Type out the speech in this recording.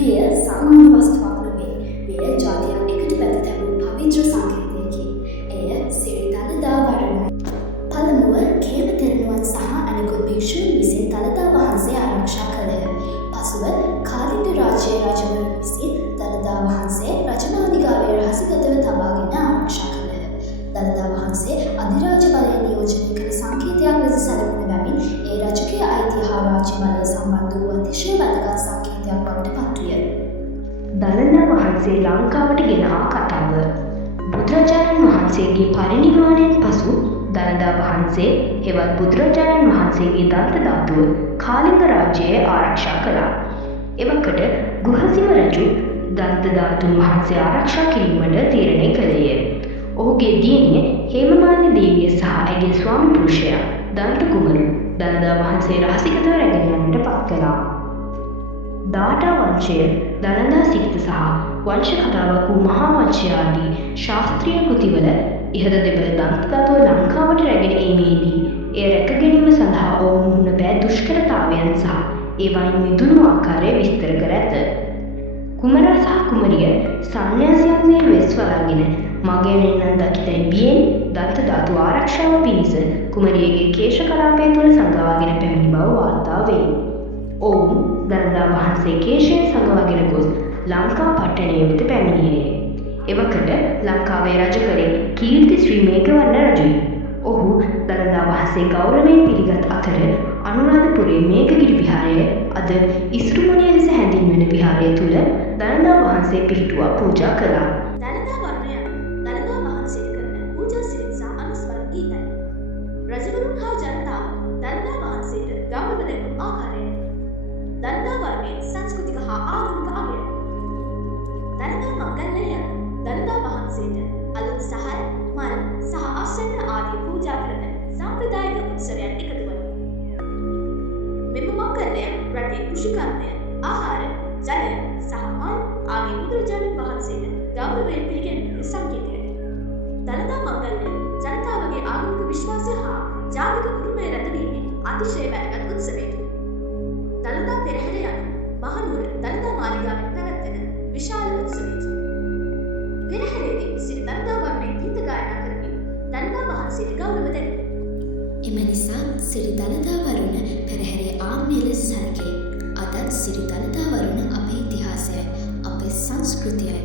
මෙය සාමාන්‍ය වස්තුවක් නොවේ. මෙය ජාතියක් එකට බැඳ තැබූ පවිත්‍ර සංකේතයකි. එය සිරි දළදා වරුණයි. පළමුව කේම තෙරණුවන් සහ අනෙකුත් භික්ෂූන් විසින් දළදා වහන්සේ ආරක්ෂා කළහ. පසුව කාලිංග රාජ්‍යයේ රජවරුන් විසින් දළදා වහන්සේ රජමාලිගාවේ රහසිගතව තබාගෙන ආරක්ෂා කළහ. දළදා වහන්සේ අධිරාජ බලය නියෝජනය කළ සංකේතයක් ලෙස සැලකුණ බැවින් ඒ රජකීය අයිතිය හා රාජ්‍ය බලය සම්බන්ධ වූ අතිශය වැදගත් සංකේතයක් බවට පත්විය. දළදා වහන්සේ ලංකාවට ගෙන ආ කතාව. බුදුරජාණන් වහන්සේගේ පරිනිර්වාණයෙන් පසු දළදා වහන්සේ හෙවත් බුදුරජාණන් වහන්සේගේ දන්ත ධාතුව කාලිංග රාජ්‍යය ආරක්ෂා කළා. එවකට ගුහසිම රජු දන්ත ධාතුන් වහන්සේ ආරක්ෂා කිරීමට තීරණය කළේය. ඔහුගේ දියණිය හේමමාලිනී දේවිය සහ ඇගේ ස්වාමි පුරුෂයා දන්ත කුමරු දළදා වහන්සේ රහසිගතව රැගෙන යන්නට පත් කළා. දාඨා වංශය, දළදා සිරිත සහ වංශ කතාවක් වූ මහා වංශය ආදී ශාස්ත්‍රීය කෘතිවල ඉහත දෙබළ දන්ත ධාතුව ලංකාවට රැගෙන ඒමේදී එය රැක ගැනීම සඳහා ඔවුන් මුහුණ පෑ දුෂ්කරතාවයන් සහ ඒවායින් මිදුණු ආකාරය විස්තර කර ඇත. කුමරා සහ කුමරිය සන්න්‍යාසයන්ගේ වෙස් වලාගෙන මගයනෙන් දකිතැයි බියෙන් දන්ත ධාතු ආරක්ෂාව පිණිස කුමරියගේ කේශ කලාපය තුළ සඟවාගෙන පැමිණි බව වාර්තා වේ. ඔවුන් දළදා වහන්සේ කේශයෙන් සඟවාගෙන ගොස් ලංකා පට්ටනය වෙත පැමිණියේ. එවකට ලංකාවේ රජකරේ කීර්ති ශ්‍රී මේඝවර්ණ රජුයි. ඔහු දළදා වහන්සේ ගෞරවයෙන් පිළිගත් අතර අනුරාධපුරයේ මේඝගිරි විහාරය අද ඉස්රුමුණිය ලෙස හැඳින්වෙන විහාරය තුළ දළදා වහන්සේ පිහිටුවා පූජා කළා. දළදා වර්ණය දළදා වහන්සේට කරන පූජා සිරිත් සහ අනුස්මරණ ගීතයි. රජවරුන් හා ජනතාව දළදා වහන්සේට ගෞරව දැක්වූ ආකාරය. දළදා වර්ණයේ සංස්කෘතික හා ආගමික අගය. දළදා මංගල්‍යය දළදා වහන්සේට අලුත් සහල්, මල් සහ අස්වැන්න ආදී පූජා කරන සම්ප්‍රදායික උත්සවයන් එකතු වන. මෙම මංගල්‍යය රටේ කෘෂිකර්මය, ආහාර, ජලය සහ මල් ආදී බුදුරජාණන් වහන්සේට ගෞරවයෙන් පිළිගැනීමේ සංකේතයයි. දළදා මංගල්‍යය ජනතාවගේ ආගමික විශ්වාසය හා ජාතික උරුමය රැකවීමේ අතිශය වැදගත් උත්සවයකි. දළදා පෙරහැර යනු මහනුවර දළදා මාලිගාවෙන් පැවැත්වෙන විශාල උත්සවයකි. පෙරහැරේදී සිරි දළදා වර්ණයේ ගීත ගායනා කරමින් දළදා වහන්සේට ගෞරව දැක්වේ. එම නිසා සිරි දළදා වරුණ පෙරහැරේ ආත්මය ලෙස සැලකේ. අදත් සිරි දළදා වරුණ අපේ ඉතිහාසයයි, අපේ සංස්කෘතියයි,